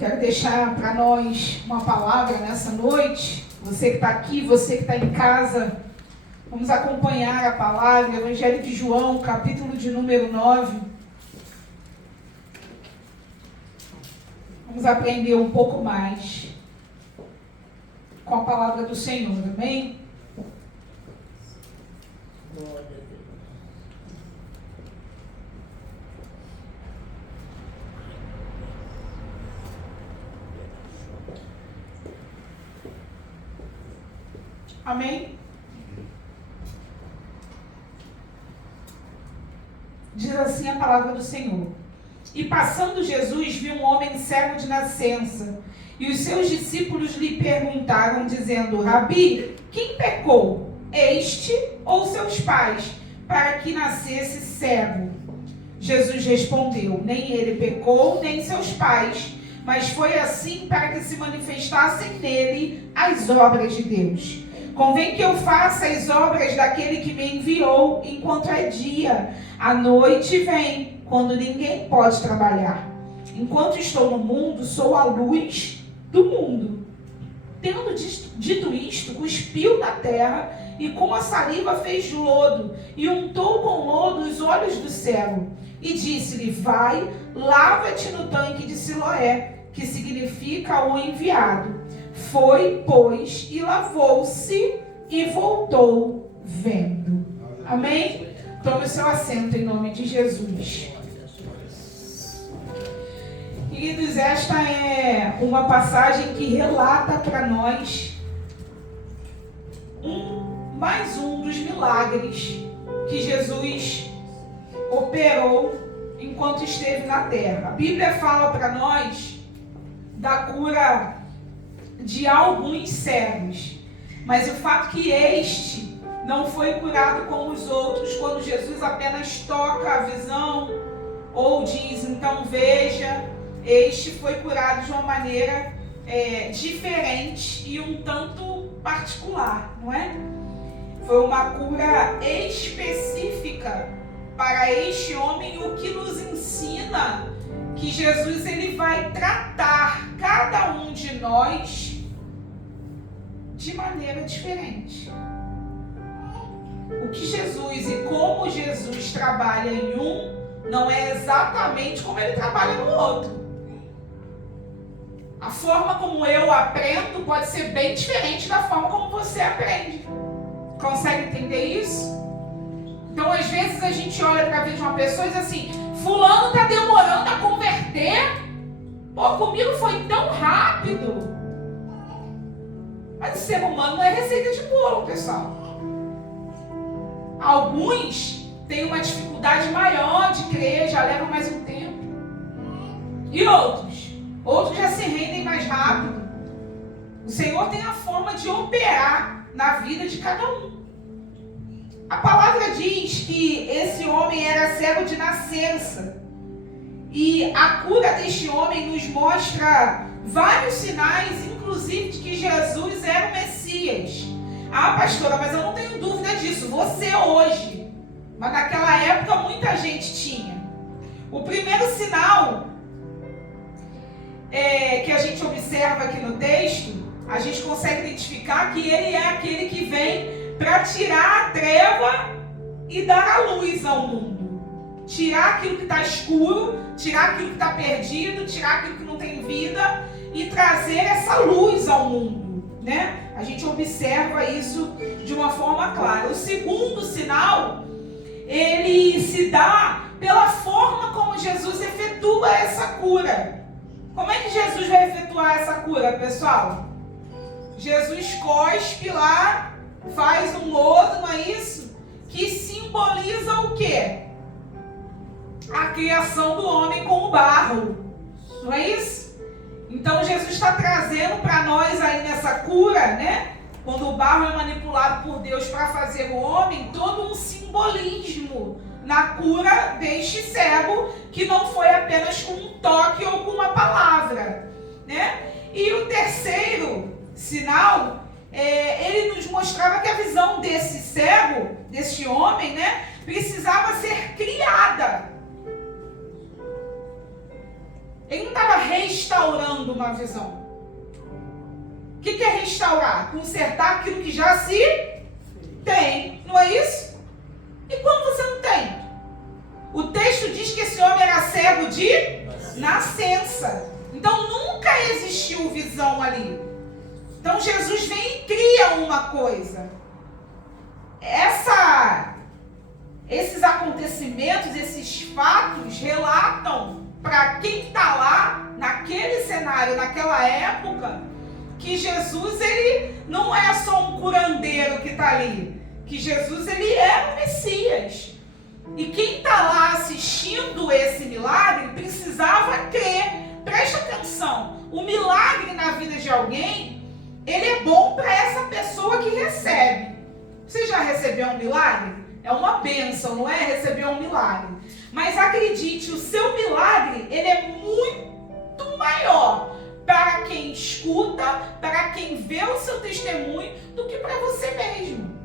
Quero deixar para nós uma palavra nessa noite. Você que está aqui, você que está em casa, vamos acompanhar a palavra, Evangelho de João, capítulo de número 9. Vamos aprender um pouco mais com a palavra do Senhor, amém? Amém? Diz assim a palavra do Senhor. E passando Jesus, viu um homem cego de nascença, e os seus discípulos lhe perguntaram, dizendo: Rabi, quem pecou, este ou seus pais, para que nascesse cego? Jesus respondeu: nem ele pecou, nem seus pais, mas foi assim para que se manifestassem nele as obras de Deus. Convém que eu faça as obras daquele que me enviou enquanto é dia. A noite vem, quando ninguém pode trabalhar. Enquanto estou no mundo, sou a luz do mundo. Tendo dito isto, cuspiu na terra e com a saliva fez lodo e untou com lodo os olhos do cego. E disse-lhe: vai, lava-te no tanque de Siloé, que significa o enviado. Foi, pois, e lavou-se e voltou vendo. Amém? Tome o seu assento em nome de Jesus. Queridos, esta é uma passagem que relata para nós mais um dos milagres que Jesus operou enquanto esteve na terra. A Bíblia fala para nós da cura de alguns cegos, mas o fato que este não foi curado como os outros, quando Jesus apenas toca a visão ou diz, então veja, este foi curado de uma maneira diferente e um tanto particular, não é? Foi uma cura específica para este homem, o que nos ensina que Jesus ele vai tratar cada um de nós de maneira diferente. O que Jesus e como Jesus trabalha em um não é exatamente como ele trabalha no outro. A forma como eu aprendo pode ser bem diferente da forma como você aprende. Consegue entender isso? Então, às vezes a gente olha para a vida de uma pessoa e diz assim: fulano está demorando a converter. Pô, comigo foi tão rápido. Mas o ser humano não é receita de bolo, pessoal. Alguns têm uma dificuldade maior de crer, já levam mais um tempo. E outros já se rendem mais rápido. O Senhor tem a forma de operar na vida de cada um. A palavra diz que esse homem era cego de nascença. E a cura deste homem nos mostra vários sinais, inclusive de que Jesus era o Messias. Ah, pastora, mas eu não tenho dúvida disso. Você hoje, mas naquela época muita gente tinha. O primeiro sinal que a gente observa aqui no texto, a gente consegue identificar que ele é aquele que vem para tirar a treva e dar a luz ao mundo. Tirar aquilo que está escuro, tirar aquilo que está perdido, tirar aquilo que não tem vida e trazer essa luz ao mundo, né? A gente observa isso de uma forma clara. O segundo sinal, ele se dá pela forma como Jesus efetua essa cura. Como é que Jesus vai efetuar essa cura, pessoal? Jesus cospe lá, faz um lodo, não é isso? Que simboliza o quê? A criação do homem com o barro, não é isso? Então Jesus está trazendo para nós aí nessa cura, né? Quando o barro é manipulado por Deus para fazer o homem, todo um simbolismo na cura deste cego, que não foi apenas com um toque ou com uma palavra, né? E o terceiro sinal, ele nos mostrava que a visão desse cego, desse homem, né, precisava ser criada. Ele não estava restaurando uma visão. O que é restaurar? Consertar aquilo que já se tem, não é isso? E quando você não tem? O texto diz que esse homem era cego de nascença. Então nunca existiu visão ali. Então Jesus vem e cria uma coisa. Esses acontecimentos, esses fatos relatam para quem está lá, naquele cenário, naquela época, que Jesus, ele não é só um curandeiro que está ali. Que Jesus, ele é o Messias. E quem está lá assistindo esse milagre precisava crer. Preste atenção. O milagre na vida de alguém, ele é bom para essa pessoa que recebe. Você já recebeu um milagre? É uma bênção, não é? Receber um milagre. Mas acredite, o seu milagre, ele é muito maior para quem escuta, para quem vê o seu testemunho, do que para você mesmo.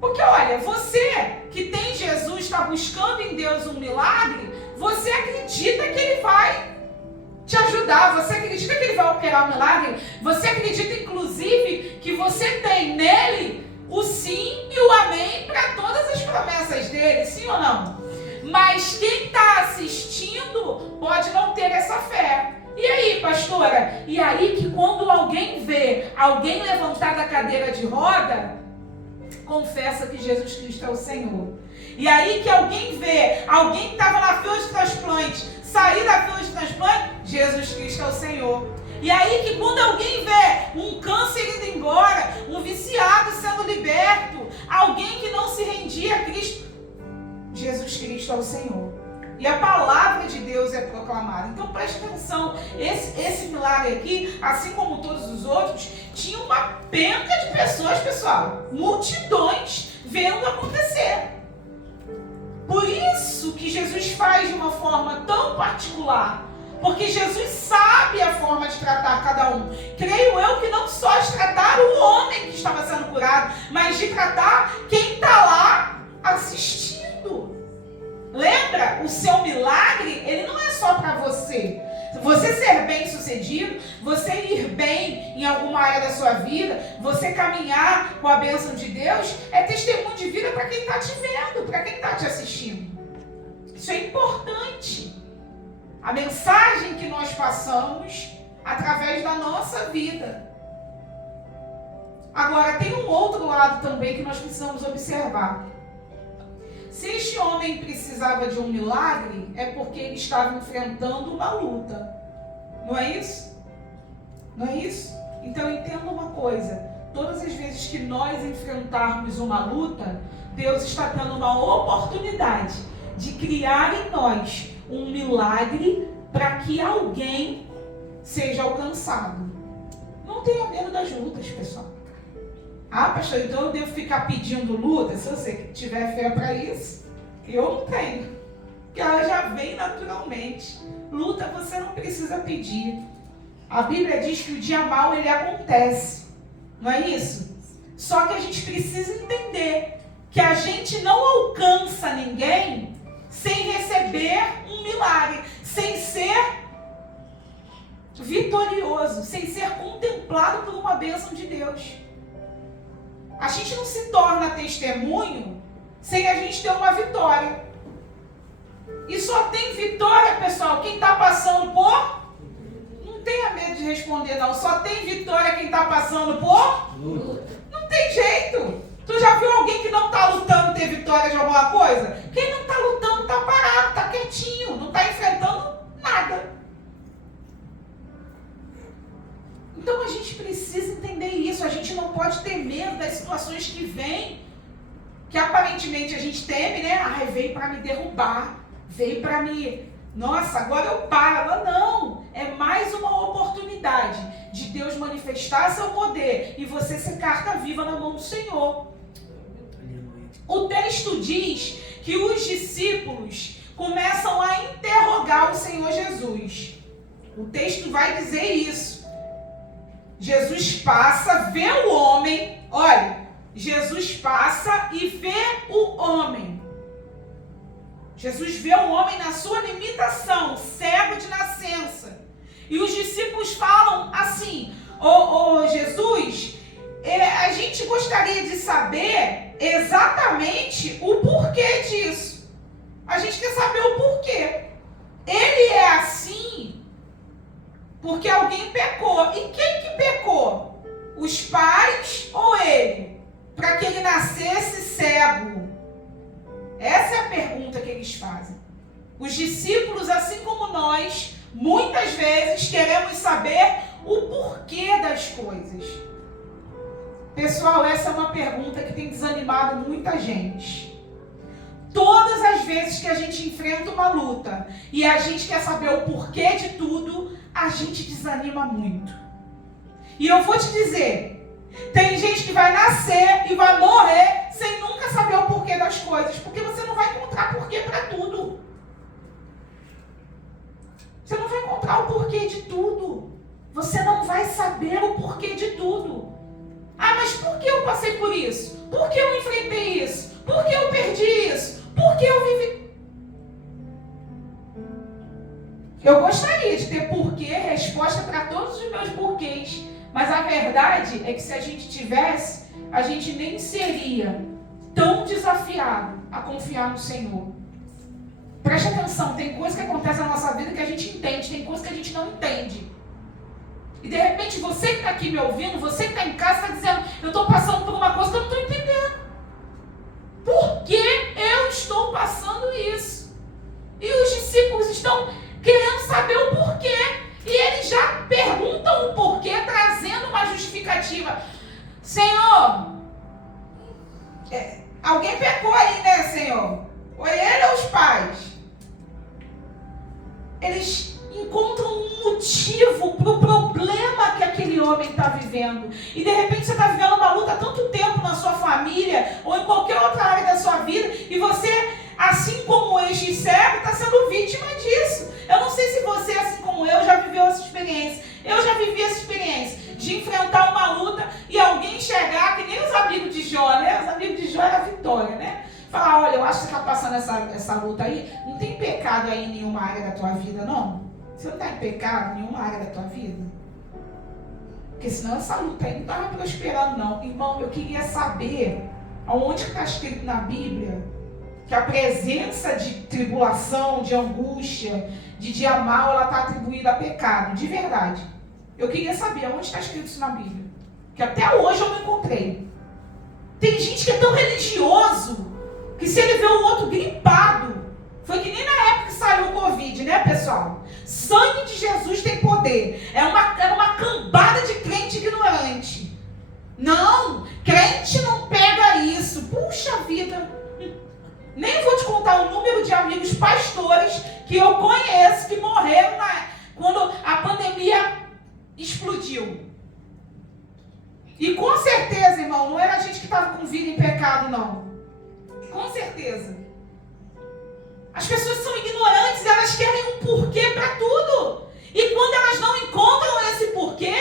Porque olha, você que tem Jesus, está buscando em Deus um milagre, você acredita que ele vai te ajudar, você acredita que ele vai operar o milagre, você acredita inclusive que você tem nele o sim e o amém para todas as promessas dele, sim ou não? Mas quem está assistindo pode não ter essa fé. E aí, pastora? E aí que quando alguém vê alguém levantar da cadeira de roda, confessa que Jesus Cristo é o Senhor. E aí que alguém vê alguém que estava na fila de transplante, sair da fila de transplante, Jesus Cristo é o Senhor. E aí que quando alguém vê um câncer indo embora, um viciado sendo liberto, alguém que não se rendia a Cristo, Jesus Cristo é o Senhor. E a palavra de Deus é proclamada. Então preste atenção, esse milagre aqui, assim como todos os outros, tinha uma penca de pessoas, pessoal, multidões vendo acontecer. Por isso que Jesus faz de uma forma tão particular, porque Jesus sabe a forma de tratar cada um. Creio eu que não só de tratar o homem que estava sendo curado, mas de tratar quem está lá assistindo. Lembra? O seu milagre, ele não é só para você. Você ser bem sucedido, você ir bem em alguma área da sua vida, você caminhar com a bênção de Deus, é testemunho de vida para quem está te vendo, para quem está te assistindo. Isso é importante. A mensagem que nós passamos através da nossa vida. Agora, tem um outro lado também que nós precisamos observar. Se este homem precisava de um milagre, é porque ele estava enfrentando uma luta. Não é isso? Não é isso? Então entenda uma coisa. Todas as vezes que nós enfrentarmos uma luta, Deus está dando uma oportunidade de criar em nós um milagre para que alguém seja alcançado. Não tenha medo das lutas, pessoal. Ah, pastor, então eu devo ficar pedindo luta? Se você tiver fé para isso, eu não tenho. Porque ela já vem naturalmente. Luta você não precisa pedir. A Bíblia diz que o dia mau ele acontece. Não é isso? Só que a gente precisa entender que a gente não alcança ninguém sem receber um milagre, sem ser vitorioso, sem ser contemplado por uma bênção de Deus. A gente não se torna testemunho sem a gente ter uma vitória. E só tem vitória, pessoal, quem está passando por... Não tenha medo de responder, não. Só tem vitória quem está passando por... Não tem jeito. Tu já viu alguém que não está lutando ter vitória de alguma coisa? Quem não está lutando está parado, está quietinho, não está enfrentando nada. Então a gente precisa entender isso. A gente não pode ter medo das situações que vêm, que aparentemente a gente teme, né? Ai, veio para me derrubar, veio para me... Nossa, agora eu paro. Não, é mais uma oportunidade de Deus manifestar seu poder e você ser carta viva na mão do Senhor. O texto diz que os discípulos começam a interrogar o Senhor Jesus. O texto vai dizer isso. Jesus passa, vê o homem, olha, Jesus passa e vê o homem. Jesus vê o homem na sua limitação, cego de nascença. porque alguém pecou. E quem que pecou? Os pais ou ele? Para que ele nascesse cego? Essa é a pergunta que eles fazem. Os discípulos, assim como nós, muitas vezes queremos saber o porquê das coisas. Pessoal, essa é uma pergunta que tem desanimado muita gente. Todas as vezes que a gente enfrenta uma luta e a gente quer saber o porquê de tudo, a gente desanima muito. E eu vou te dizer, tem gente que vai nascer e vai morrer sem nunca saber o porquê das coisas, porque você não vai encontrar porquê para tudo. Você não vai encontrar o porquê de tudo. Você não vai saber o porquê de tudo. Ah, mas por que eu passei por isso? Por que eu enfrentei isso? Por que eu perdi isso? Por que eu vivi? Eu gostaria de ter porquê, resposta para todos os meus porquês. Mas a verdade é que se a gente tivesse, a gente nem seria tão desafiado a confiar no Senhor. Preste atenção, tem coisa que acontece na nossa vida que a gente entende, tem coisa que a gente não entende. E de repente você que está aqui me ouvindo, você que está em casa, está dizendo, eu estou passando por uma coisa que eu não estou entendendo. Por que eu estou passando isso? E os discípulos estão querendo saber o porquê. E eles já perguntam o porquê, trazendo uma justificativa. Senhor, alguém pecou aí, né, Senhor? Ou ele ou os pais? Eles encontram um motivo para o problema que aquele homem está vivendo. E de repente você está vivendo uma luta há tanto tempo na sua família ou em qualquer outra área da sua vida e você, assim como este cego, está sendo vítima disso. Eu não sei se você, assim como eu, já viveu essa experiência. Eu já vivi essa experiência de enfrentar uma luta e alguém chegar, que nem os amigos de Jó, né? Os amigos de Jó era a vitória, né? Falar, olha, eu acho que você está passando essa luta aí, não tem pecado aí em nenhuma área da tua vida, não? Você não está em pecado em nenhuma área da tua vida? Porque senão essa luta aí não estava prosperando, não. Irmão, eu queria saber aonde está escrito na Bíblia que a presença de tribulação, de angústia, de dia mau, ela está atribuída a pecado, de verdade. Eu queria saber aonde está escrito isso na Bíblia. Que até hoje eu não encontrei. Tem gente que é tão religioso que se ele vê o outro gripado, foi que nem na época que saiu o Covid, né, pessoal? Sangue de Jesus tem poder. É uma cambada de crente ignorante. Não, crente não pega isso. Puxa vida. Nem vou te contar o número de amigos pastores que eu conheço que morreram quando a pandemia explodiu. E com certeza, irmão, não era a gente que estava com vida em pecado, não. Com certeza. As pessoas são ignorantes, elas querem um porquê para tudo. E quando elas não encontram esse porquê,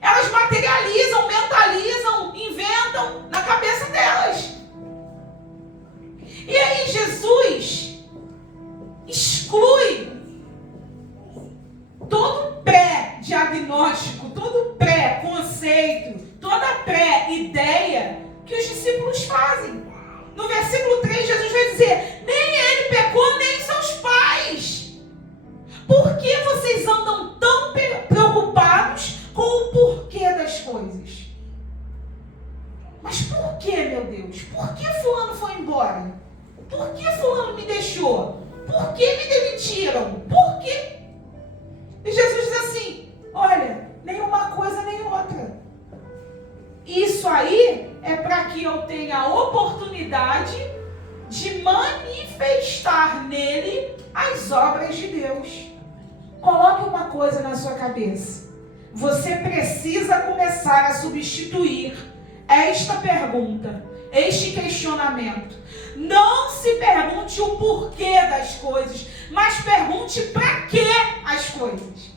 elas materializam, mentalizam, inventam na cabeça delas. E aí Jesus exclui todo pré-diagnóstico, todo pré-conceito, toda pré-ideia que os discípulos fazem. No versículo 3, Jesus vai dizer, nem ele pecou, nem seus pais. Por que vocês andam tão preocupados com o porquê das coisas? Mas por que, meu Deus? Por que fulano foi embora? Por que fulano me deixou? Por que me demitiram? Por quê? E Jesus diz assim, olha, nem uma coisa nem outra. Isso aí é para que eu tenha a oportunidade de manifestar nele as obras de Deus. Coloque uma coisa na sua cabeça. Você precisa começar a substituir esta pergunta, este questionamento. Não se pergunte o porquê das coisas, mas pergunte para que as coisas.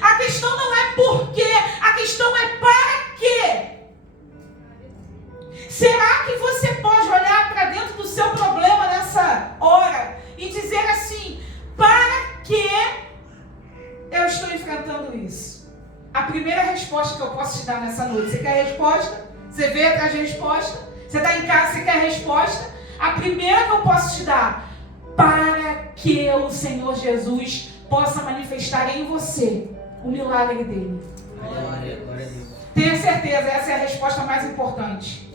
A questão não é porquê, a questão é para quê. Será que você pode olhar para dentro do seu problema nessa hora e dizer assim, para que eu estou enfrentando isso? A primeira resposta que eu posso te dar nessa noite, você quer a resposta? Você veio atrás de resposta? Você está em casa, você quer a resposta? A primeira que eu posso te dar, para que o Senhor Jesus possa manifestar em você o milagre dele. Glória a Deus. Tenha certeza, essa é a resposta mais importante.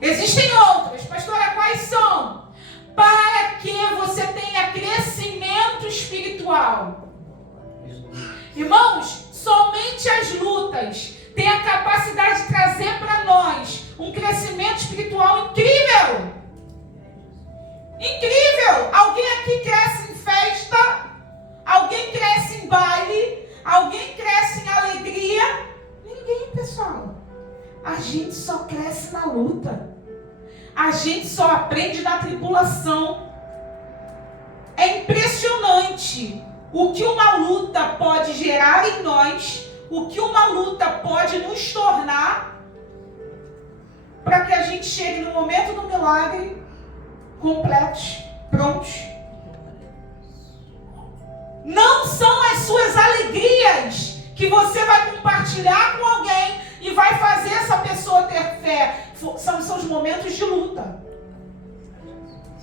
Existem outras, pastora, quais são? Para que você tenha crescimento espiritual. Irmãos, somente as lutas têm a capacidade de trazer para nós um crescimento espiritual incrível. Incrível! Alguém aqui cresce em festa, alguém cresce em baile, alguém cresce em alegria. Ninguém, pessoal. A gente só cresce na luta. A gente só aprende na tribulação. É impressionante o que uma luta pode gerar em nós, o que uma luta pode nos tornar, para que a gente chegue no momento do milagre completos, prontos. Não são as suas alegrias que você vai compartilhar com alguém e vai fazer essa pessoa ter fé. São os momentos de luta.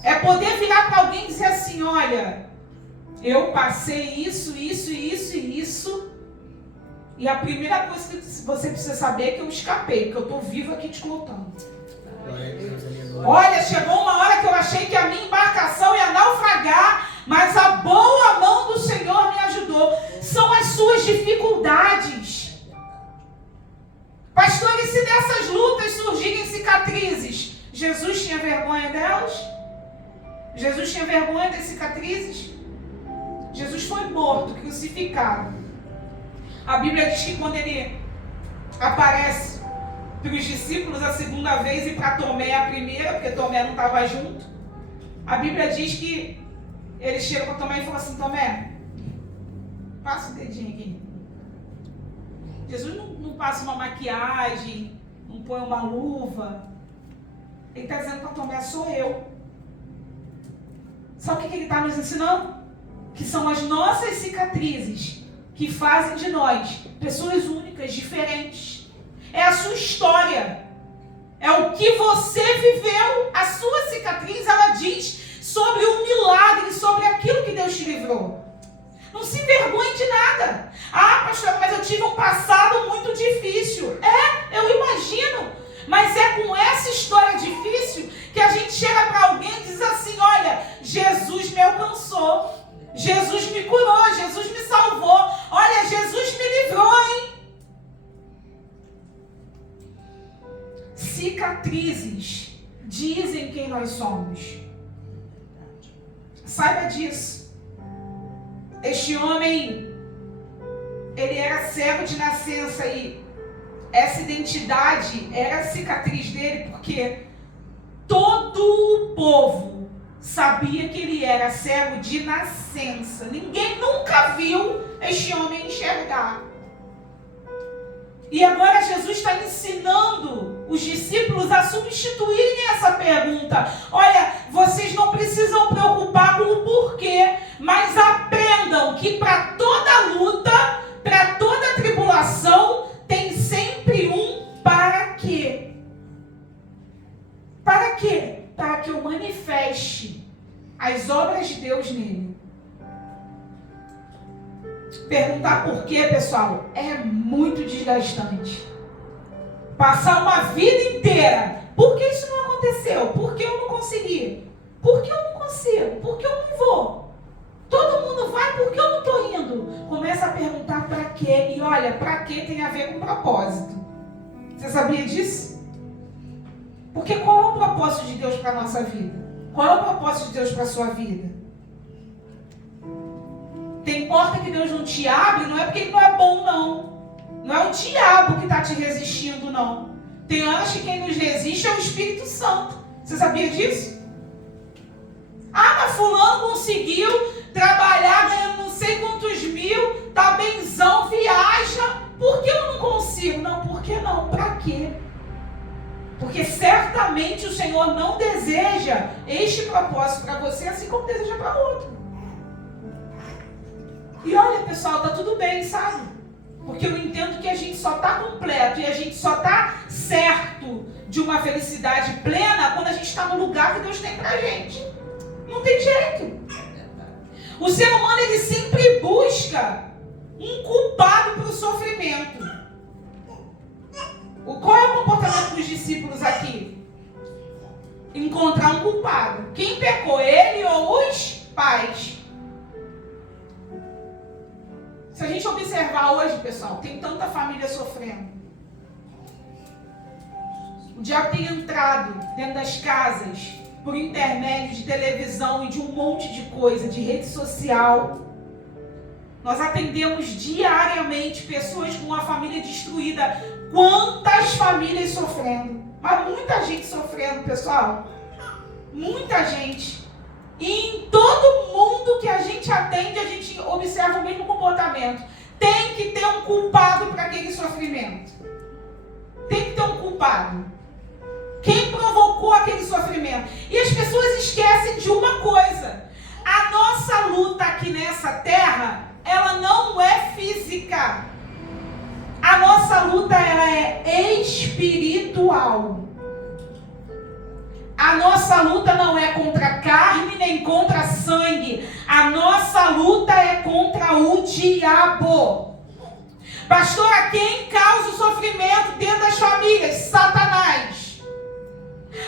É poder virar para alguém e dizer assim: olha, eu passei isso, e a primeira coisa que você precisa saber é que eu escapei, porque eu estou vivo aqui te contando. Olha, chegou uma hora que eu achei que a minha embarcação ia naufragar, mas a boa mão do Senhor me ajudou. São as suas dificuldades. Pastor, e se dessas lutas surgirem cicatrizes? Jesus tinha vergonha delas? Jesus tinha vergonha das cicatrizes? Jesus foi morto, crucificado. A Bíblia diz que quando ele aparece para os discípulos a segunda vez e para Tomé a primeira, porque Tomé não estava junto, a Bíblia diz que ele chega para Tomé e fala assim: Tomé, passa o dedinho aqui. Jesus não passa uma maquiagem, não põe uma luva. Ele está dizendo para Tomé: sou eu. Sabe o que ele está nos ensinando? Que são as nossas cicatrizes que fazem de nós pessoas únicas, diferentes. É a sua história. É o que você viveu. A sua cicatriz, ela diz sobre o milagre, sobre aquilo que Deus te livrou. Não se envergonhe de nada. Ah, pastor, mas eu tive um passado muito difícil. É, eu imagino. Mas é com essa história difícil que a gente chega para alguém e diz assim: olha, Jesus me alcançou. Jesus me curou, Jesus me salvou. Olha, Jesus me livrou, hein? Cicatrizes dizem quem nós somos. Saiba disso. Este homem, ele era cego de nascença e essa identidade era a cicatriz dele, porque todo o povo sabia que ele era cego de nascença. Ninguém nunca viu este homem enxergar. E agora Jesus está ensinando os discípulos a substituírem essa pergunta. Olha, vocês não precisam preocupar com o porquê, mas aprendam que para toda luta, para toda tribulação, tem sempre um para quê. Para quê? Para que eu manifeste as obras de Deus nele. Perguntar por quê, pessoal, é muito desgastante. Passar uma vida inteira. Por que isso não aconteceu? Por que eu não consegui? Por que eu não consigo? Por que eu não vou? Todo mundo vai, por que eu não estou indo? Começa a perguntar para quê. E olha, para quê tem a ver com propósito. Você sabia disso? Porque qual é o propósito de Deus para a nossa vida? Qual é o propósito de Deus para a sua vida? Tem porta que Deus não te abre, não é porque Ele não é bom, não. Não é o diabo que está te resistindo, não. Tem horas que quem nos resiste é o Espírito Santo. Você sabia disso? Ah, mas fulano conseguiu trabalhar ganhando não sei quantos mil, tá benzão, viaja. Por que eu não consigo? Não, por que não? Para quê? Porque certamente o Senhor não deseja este propósito para você, assim como deseja para outro. E olha, pessoal, tá tudo bem, sabe? Porque eu entendo que a gente só tá completo e a gente só tá certo de uma felicidade plena quando a gente está no lugar que Deus tem pra gente. Não tem jeito. O ser humano, ele sempre busca um culpado para o sofrimento. Qual é o comportamento dos discípulos aqui? Encontrar um culpado. Quem pecou, ele ou os pais? Se a gente observar hoje, pessoal, tem tanta família sofrendo. O diabo tem entrado dentro das casas por intermédio de televisão e de um monte de coisa, de rede social. Nós atendemos diariamente pessoas com a família destruída. Quantas famílias sofrendo? Mas muita gente sofrendo, pessoal. Muita gente. E em todo mundo que a gente atende, a gente observa o mesmo comportamento. Tem que ter um culpado para aquele sofrimento. Tem que ter um culpado. Quem provocou aquele sofrimento? E as pessoas esquecem de uma coisa. A nossa luta aqui nessa terra, ela não é física. A nossa luta, ela é espiritual. A nossa luta não é contra carne nem contra sangue. A nossa luta é contra o diabo. Pastora, quem causa o sofrimento dentro das famílias? Satanás.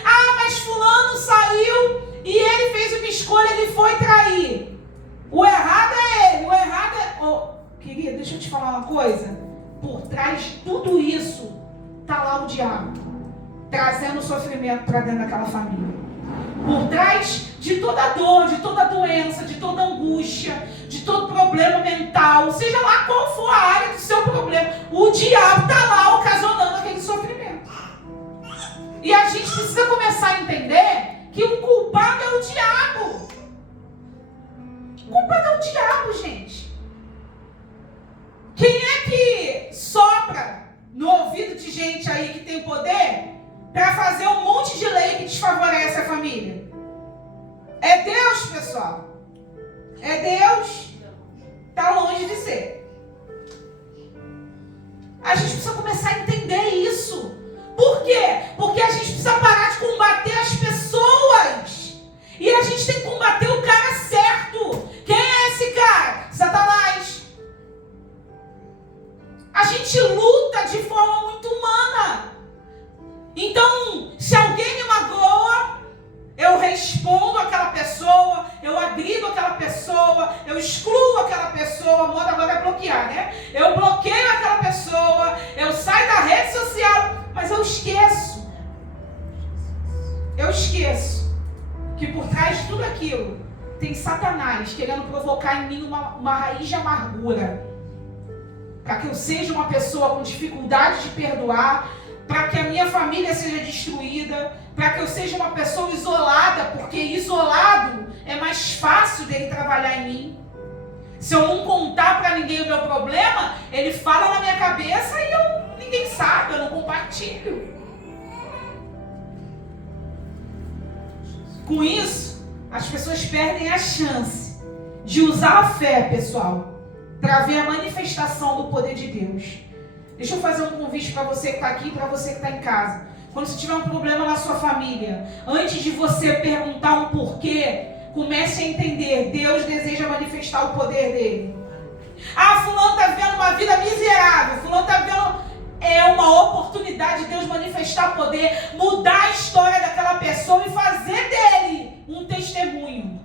Ah, mas fulano saiu e ele fez uma escolha, ele foi trair. O errado é ele, o errado é... Oh, querida, deixa eu te falar uma coisa. Por trás de tudo isso, está lá o diabo, trazendo sofrimento para dentro daquela família. Por trás de toda dor, de toda doença, de toda angústia, de todo problema mental, seja lá qual for a área do seu problema, o diabo está lá ocasionando aquele sofrimento. E a gente precisa começar a entender que o culpado é o diabo. O culpado é o diabo, gente. Quem é que sopra no ouvido de gente aí que tem poder para fazer um monte de lei que desfavorece a família? É Deus, pessoal. É Deus. Está longe de ser. A gente precisa começar a entender isso. Por quê? Porque a gente precisa parar de combater as pessoas. E a gente tem que combater o cara certo. Quem é esse cara? Satanás. A gente luta de forma muito humana. Então, se alguém me magoa, eu respondo aquela pessoa, eu agrido aquela pessoa, eu excluo aquela pessoa, a moda agora é bloquear, né? Eu bloqueio aquela pessoa, eu saio da rede social, mas eu esqueço que por trás de tudo aquilo tem Satanás querendo provocar em mim uma raiz de amargura, para que eu seja uma pessoa com dificuldade de perdoar, para que a minha família seja destruída, para que eu seja uma pessoa isolada, porque isolado é mais fácil dele trabalhar em mim. Se eu não contar para ninguém o meu problema, ele fala na minha cabeça e ninguém sabe, eu não compartilho. Com isso, as pessoas perdem a chance de usar a fé, pessoal, para ver a manifestação do poder de Deus. Deixa eu fazer um convite para você que está aqui e para você que está em casa. Quando você tiver um problema na sua família, antes de você perguntar um porquê, comece a entender, Deus deseja manifestar o poder dele. Ah, fulano está vivendo uma vida miserável, fulano está vivendo... É uma oportunidade de Deus manifestar poder, mudar a história daquela pessoa e fazer dele um testemunho.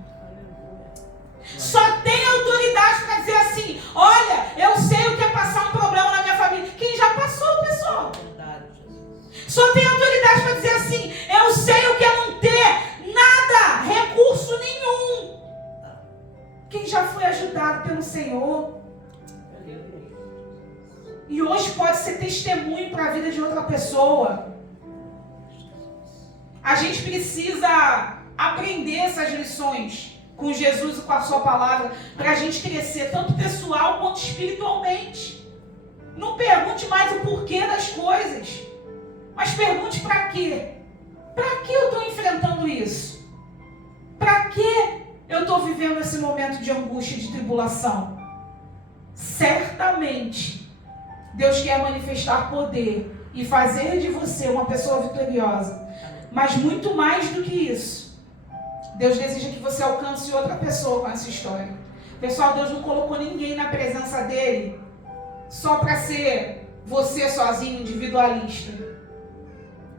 Só tem autoridade para dizer assim, olha, eu sei o que é passar um problema na minha família. Quem já passou, pessoal? Só tem autoridade para dizer assim, eu sei o que é não ter nada, recurso nenhum. Quem já foi ajudado pelo Senhor. E hoje pode ser testemunho para a vida de outra pessoa. A gente precisa aprender essas lições com Jesus e com a sua palavra, para a gente crescer, tanto pessoal quanto espiritualmente. Não pergunte mais o porquê das coisas, mas pergunte para quê. Para que eu estou enfrentando isso? Para que eu estou vivendo esse momento de angústia e de tribulação? Certamente, Deus quer manifestar poder e fazer de você uma pessoa vitoriosa. Mas muito mais do que isso, Deus deseja que você alcance outra pessoa com essa história. Pessoal, Deus não colocou ninguém na presença dele só para ser você sozinho, individualista.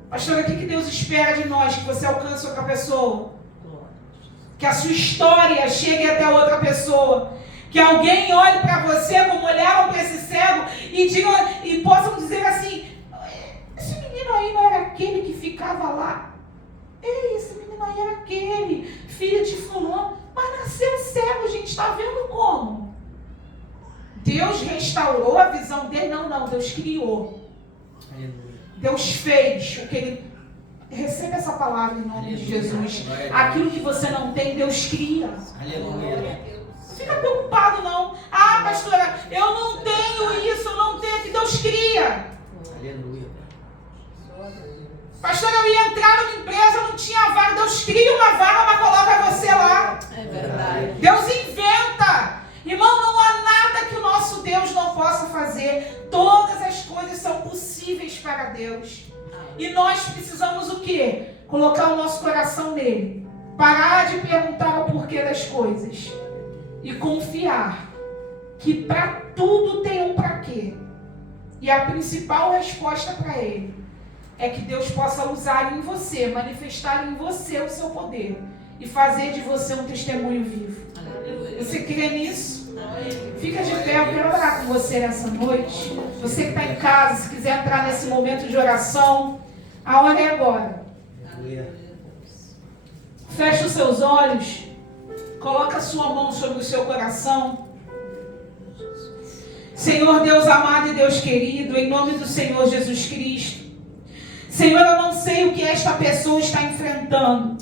Pastor, o que Deus espera de nós? Que você alcance outra pessoa. Que a sua história chegue até outra pessoa. Que alguém olhe para você como olharam para esse cego e possam dizer assim: esse menino aí não era aquele que ficava lá? Ei, esse menino aí era aquele, filho de fulano, mas nasceu cego, gente, está vendo como? Deus restaurou a visão dele? Não, Deus criou. Aleluia. Deus fez o que ele... Receba essa palavra em nome de Jesus. Aquilo que você não tem, Deus cria. Aleluia. Não fica preocupado não. Ah, pastora, eu não tenho isso, eu não tenho, que Deus cria. Aleluia. Pastora, eu ia entrar numa empresa, não tinha vaga. Deus cria uma vaga, mas coloca você lá. É verdade. Deus inventa. Irmão, não há nada que o nosso Deus não possa fazer. Todas as coisas são possíveis para Deus. E nós precisamos o quê? Colocar o nosso coração nele. Parar de perguntar o porquê das coisas. E confiar que para tudo tem um para quê. E a principal resposta para ele é que Deus possa usar em você, manifestar em você o seu poder. E fazer de você um testemunho vivo. Você crê nisso? Fica de pé, eu quero orar com você nessa noite. Você que está em casa, se quiser entrar nesse momento de oração, a hora é agora. Feche os seus olhos, coloca a sua mão sobre o seu coração. Senhor Deus amado e Deus querido, em nome do Senhor Jesus Cristo. Senhor, eu não sei o que esta pessoa está enfrentando.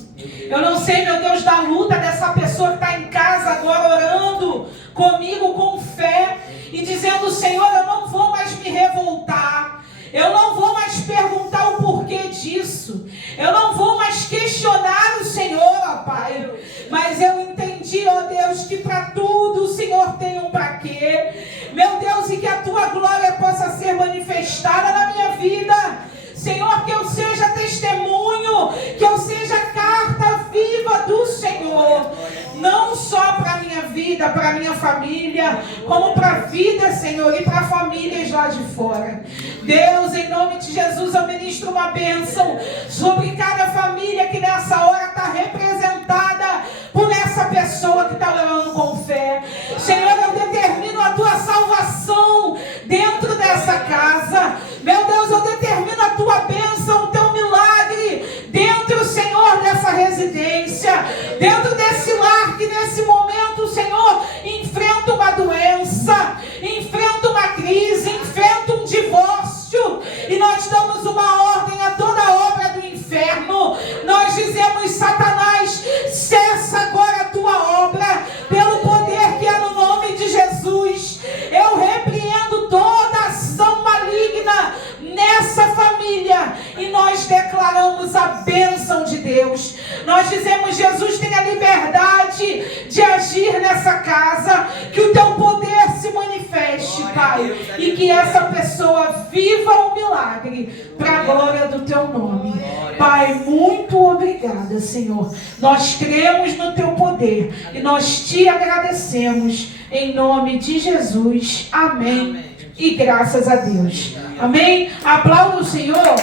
Eu não sei, meu Deus, da luta dessa pessoa que está em casa agora orando comigo com fé e dizendo: Senhor, eu não vou mais me revoltar. Eu não vou mais perguntar o porquê disso. Eu não vou mais questionar o Senhor, ó Pai. Mas eu entendi, ó Deus, que para tudo o Senhor tem um para quê. Meu Deus, e que a Tua glória possa ser manifestada na minha vida. Senhor, que eu seja testemunho, que eu seja carta viva do Senhor. Não só para a minha vida, para a minha família, como para a vida, Senhor, e para famílias lá de fora. Deus, em nome de Jesus, eu ministro uma bênção sobre cada família que nessa hora está representada por essa pessoa que está orando com fé. Senhor, eu determino a Tua salvação dentro dessa casa. Meu Deus, eu determino a Tua bênção, o Teu milagre dentro, Senhor, dessa residência, dentro desse lar que nesse momento, Senhor, enfrenta uma doença, enfrenta uma crise, enfrenta um divórcio, e nós damos uma ordem a toda obra do inferno. Nós dizemos: Satanás, cessa agora a tua obra, pelo poder que é no nome de Jesus. Eu repreendo toda ação maligna nessa família e nós declaramos a bênção de Deus. Nós dizemos: Jesus tem a liberdade de agir nessa casa, que o Teu poder se manifeste, Pai, e que essa pessoa viva um milagre para a glória do Teu nome. Pai, muito obrigada, Senhor. Nós cremos no Teu poder e nós Te agradecemos em nome de Jesus. Amém. E graças a Deus. Amém? Aplauda o Senhor.